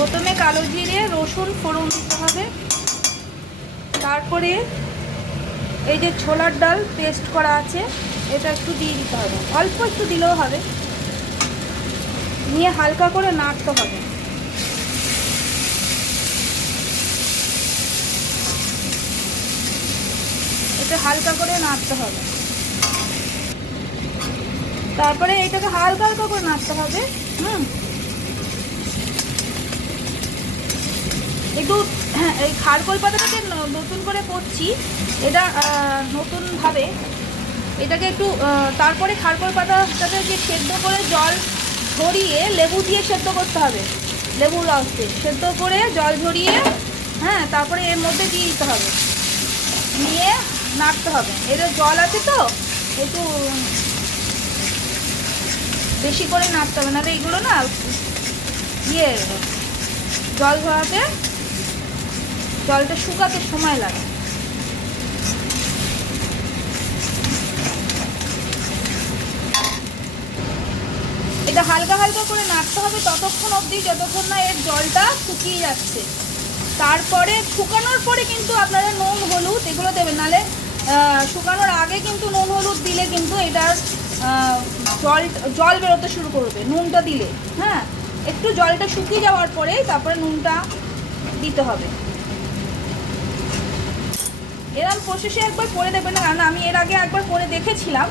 প্রথমে কালো জিরে রসুন ফোড়ন দিতে হবে, তারপরে এই যে ছোলার ডাল পেস্ট করা আছে এটা একটু দিয়ে দিতে হবে, অল্প একটু দিলেও হবে, নিয়ে হালকা করে নাড়তে হবে। এটা হালকা করে নাড়তে হবে, তারপরে এটাকে হালকা হালকা করে নাড়তে হবে। একটু এই খারকোল পাতাটাকে নতুন করে করছি, এটা নতুনভাবে এটাকে একটু তারপরে খারকোল পাতাটাকে যে সেদ্ধ করে জল ঝরিয়ে লেবু দিয়ে সেদ্ধ করতে হবে, লেবুর রস দিয়ে সেদ্ধ করে জল ঝরিয়ে তারপরে এর মধ্যে দিয়ে দিতে হবে, নিয়ে নাড়তে হবে। এর জল আছে তো একটু বেশি করে নাড়তে হবে, নাহলে এইগুলো না জল ঝরাতে জলটা শুকাতে সময় লাগে। এটা হালকা হালকা করে নাড়তে হবে ততক্ষণ অবধি যতক্ষণ না এর জলটা শুকিয়ে যাচ্ছে। তারপরে শুকানোর পরে কিন্তু আপনারা নুন হলুদ এগুলো দেবেন, নাহলে শুকানোর আগে কিন্তু নুন হলুদ দিলে কিন্তু এটার জল বেরোতে শুরু করবে নুনটা দিলে। একটু জলটা শুকিয়ে যাওয়ার পরে তারপরে নুনটা দিতে হবে। এরকম প্রসেসে একবার করে দেবেন না, কারণ আমি এর আগে একবার করে দেখেছিলাম,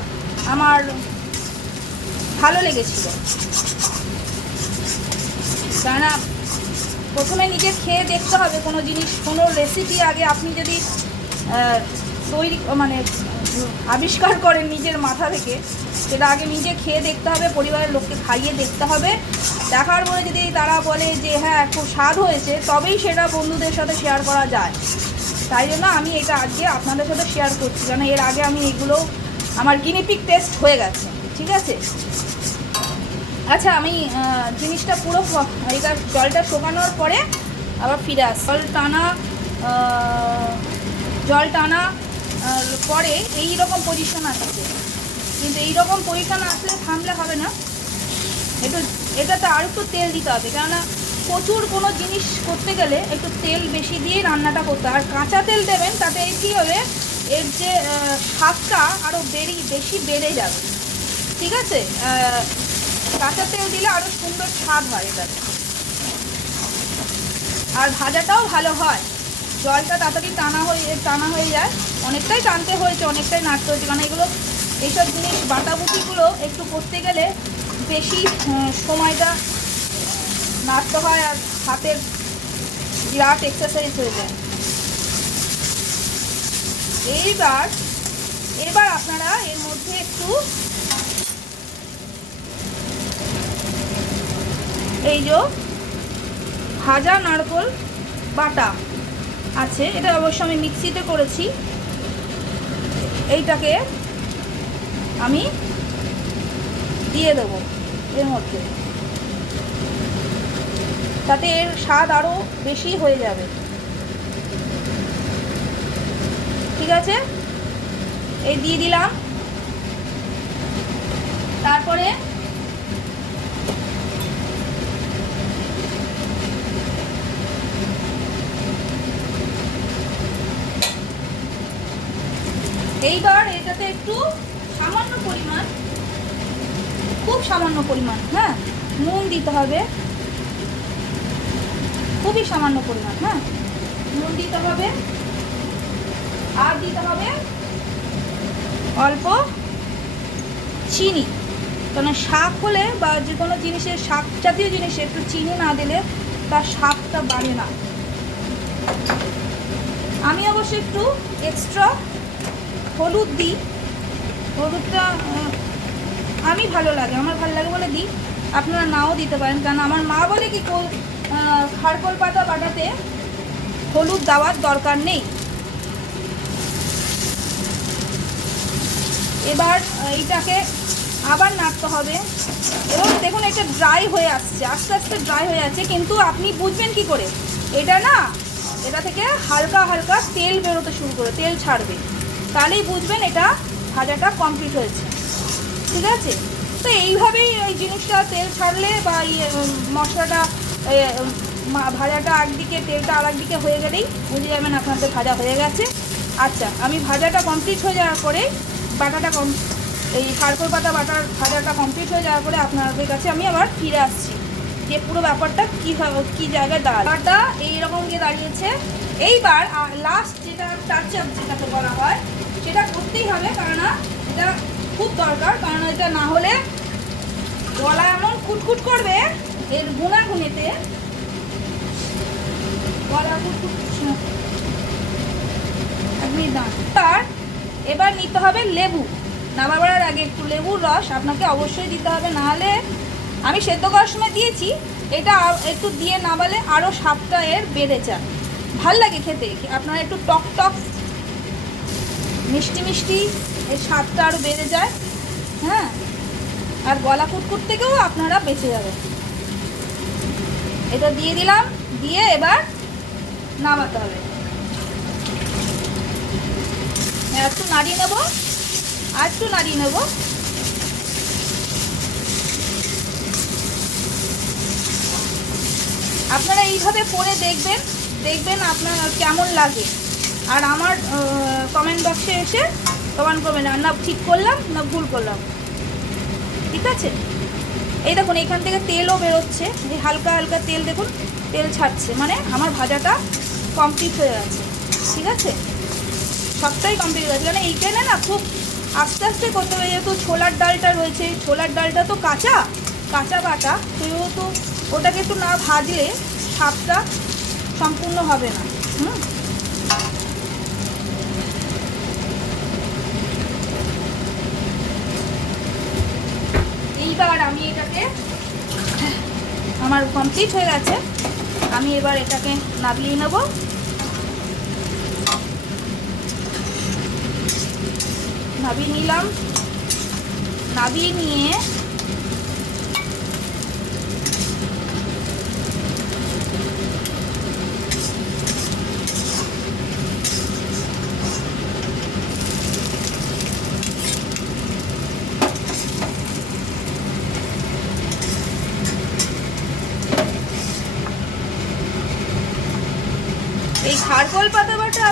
আমার ভালো লেগেছিল। কেননা প্রথমে নিজে খেয়ে দেখতে হবে কোনো জিনিস, কোনো রেসিপি আগে আপনি যদি তৈরি আবিষ্কার করেন নিজের মাথা থেকে, সেটা আগে নিজে খেয়ে দেখতে হবে, পরিবারের লোককে খাইয়ে দেখতে হবে। দেখার পরে যদি তারা বলে যে হ্যাঁ খুব স্বাদ হয়েছে, তবেই সেটা বন্ধুদের সাথে শেয়ার করা যায়। তাই জন্য আমি এটা আজকে আপনাদের সাথে শেয়ার করছি, কারণ এর আগে আমি এগুলো আমার গিনিপিগ টেস্ট হয়ে গেছে। ঠিক আছে, আচ্ছা আমি জিনিসটা পুরো এটা জলটা শুকানোর পরে আবার ফিরে আসি। জল টানা পরে এই রকম পজিশন আসছে, কিন্তু এই রকম পজিশন আসলে থামলে হবে না, এটাতে আর একটু তেল দিতে হবে, কেননা প্রচুর কোনো জিনিস করতে গেলে একটু তেল বেশি দিয়েই রান্নাটা করতে হয়। আর কাঁচা তেল দেবেন, তাতে কী হবে এর যে স্বাদটা আরও বেশি বেড়ে যাবে। ঠিক আছে, কাঁচা তেল দিলে আরও সুন্দর স্বাদ হয় এটাতে, আর ভাজাটাও ভালো হয়, জলটা তাড়াতাড়ি টানা হয়ে যায়। অনেকটাই টানতে হয়েছে, অনেকটাই নাড়তে হয়েছে, কারণ এগুলো এইসব জিনিস বাটাবুটিগুলো একটু করতে গেলে বেশি সময়টা নাড়তে হয়, আর হাতের বিরাট এক্সারসাইজ হয়ে যায়। এবার আপনারা এর মধ্যে একটু এই যে ভাজা নারকেল বাটা আছে, এটা অবশ্য আমি মিক্সিতে করেছি, এইটাকে আমি দিয়ে দেবো এর মধ্যে, তাতে এর স্বাদ আরও বেশি হয়ে যাবে। ঠিক আছে, এই দিয়ে দিলাম। তারপরে এইবার এটাতে একটু সামান্য পরিমাণ, খুব সামান্য পরিমাণ নুন দিতে হবে, খুবই সামান্য পরিমাণ নুন দিতে হবে, আর দিতে হবে অল্প চিনি, কারণ শাক হলে বা যে কোনো জিনিসের শাক জাতীয় জিনিসে একটু চিনি না দিলে তার স্বাদটা বাড়ে না। আমি অবশ্য একটু এক্সট্রা হলুদ দিই, হলুদটা আমি আমার ভালো লাগে বলে দিই, আপনারা নাও দিতে পারেন, কারণ আমার মা বলে কি খারকোল পাতা বাটাতে হলুদ দেওয়ার দরকার নেই। এবার এইটাকে আবার নাড়তে হবে, এবং দেখুন এটা ড্রাই হয়ে আসছে, আস্তে আস্তে ড্রাই হয়ে যাচ্ছে, কিন্তু আপনি বুঝবেন কি করে এটা থেকে হালকা হালকা তেল বেরোতে শুরু করে, তেল ছাড়বে, তাহলেই বুঝবেন এটা ভাজাটা কমপ্লিট হয়েছে। ঠিক আছে, তো এইভাবেই ওই জিনিসটা তেল ছাড়লে বা মশলাটা ভাজাটা একদিকে তেলটা আর একদিকে হয়ে গেলেই বুঝে যাবেন আপনাদের ভাজা হয়ে গেছে। আচ্ছা, আমি ভাজাটা কমপ্লিট হয়ে যাওয়ার পরে বাটাটা এই খারকোল পাতা বাটার ভাজাটা কমপ্লিট হয়ে যাওয়ার পরে আপনাদের কাছে আমি আবার ফিরে আসছি যে পুরো ব্যাপারটা কী জায়গায় দাঁড়াটা এইরকম গিয়ে দাঁড়িয়েছে। এইবার লাস্ট যেটা টাচ আপ যেটাকে বলা হয় সেটা করতেই হবে, কারণ এটা খুব দরকার, কারণ এটা না হলে গলা এমন কুটকুট করবে এর গুনাগুনিতে, গলা কুটকুট একদমই দাঁড়। তার এবার নিতে হবে লেবু, নামাবার আগে একটু লেবুর রস আপনাকে অবশ্যই দিতে হবে, নাহলে আমি সেদ্ধ করার সময় দিয়েছি, এটা একটু দিয়ে নামালে আরও স্বাদটা এর বেড়ে যায়, ভাল লাগে খেতে। আপনারা একটু টক টক মিষ্টি মিষ্টি এর স্বাদটা আরও বেড়ে যায়। হ্যাঁ, আর গলা কুটকুট থেকেও আপনারা বেঁচে যাবেন। এটা দিয়ে দিলাম, দিয়ে এবার নামাতে হবে। একটু নাড়িয়ে নেব, আর একটু নাড়িয়ে নেব। আপনারা এইভাবে করে দেখবেন আপনার কেমন লাগে, আর আমার কমেন্ট বক্সে এসে কমেন্ট করবেন না ঠিক করলাম না ভুল করলাম, ঠিক আছে? এই দেখুন এখান থেকে তেলও বেরোচ্ছে, এই হালকা হালকা তেল, দেখুন তেল ছাড়ছে, মানে আমার ভাজাটা কমপ্লিট হয়ে গেছে। ঠিক আছে, সবটাই কমপ্লিট হয়ে গেছে। কারণ এইখানে না খুব আস্তে আস্তে করতে হবে, যেহেতু ছোলার ডালটা রয়েছে, ছোলার ডালটা তো কাঁচা বাটা, সেহেতু ওটাকে একটু না ভাজলে স্বাদটা সম্পূর্ণ হবে না। এইবার আমি এটাকে, আমার কমপ্লিট হয়ে গেছে, আমি এবার এটাকে নামিয়ে নেব। নামিয়ে নিলাম, নামিয়ে নিয়ে এই খারকোল পাতা বাটা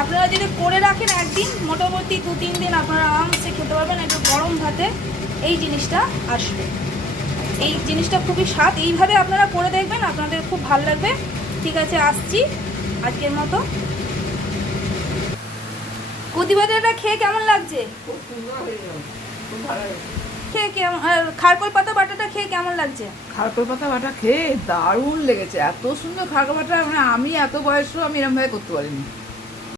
আপনারা যদি করে রাখেন একদিন, মোটামুটি 2-3 দিন আপনারা আরামসে খেতে পারবেন। একটু গরম ভাতে এই জিনিসটা আসবে, এই জিনিসটা খুবই স্বাদ। এইভাবে আপনারা করে দেখবেন, আপনাদের খুব ভালো লাগবে। ঠিক আছে, আসছি আজকের মতো। কচি বাটাটা খেয়ে কেমন লাগছে? খেয়ে কেমন, খারকোল পাতা বাটাটা খেয়ে কেমন লাগছে? খারকোল পাতা বাটা খেয়ে দারুণ লেগেছে, এত সুন্দর খারকোল বাটা, মানে আমি এত বয়সেও আমি এরকমভাবে করতে পারিনি।